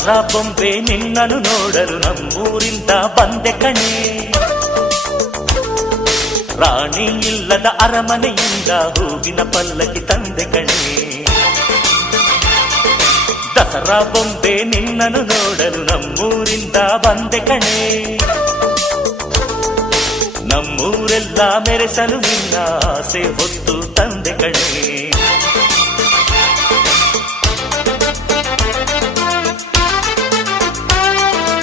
ದಸರಾ ಬೊಂಬೆ ನಿನ್ನನ್ನು ನೋಡಲು ನಮ್ಮೂರಿಂದ ಬಂದೆ ಕಣೆ. ರಾಣಿ ಇಲ್ಲದ ಅರಮನೆಯಿಂದ ಹೂವಿನ ಪಲ್ಲಕ್ಕಿ ತಂದೆ ಕಣೆ. ದಸರಾ ಬೊಂಬೆ ನಿನ್ನನ್ನು ನೋಡಲು ನಮ್ಮೂರಿಂದ ಬಂದೆ ಕಣೆ. ನಮ್ಮೂರೆಲ್ಲ ಮೆರೆಸಲು ನಿನ್ನ ಆಸೆ ಹೊತ್ತು ತಂದೆ ಕಣೆ.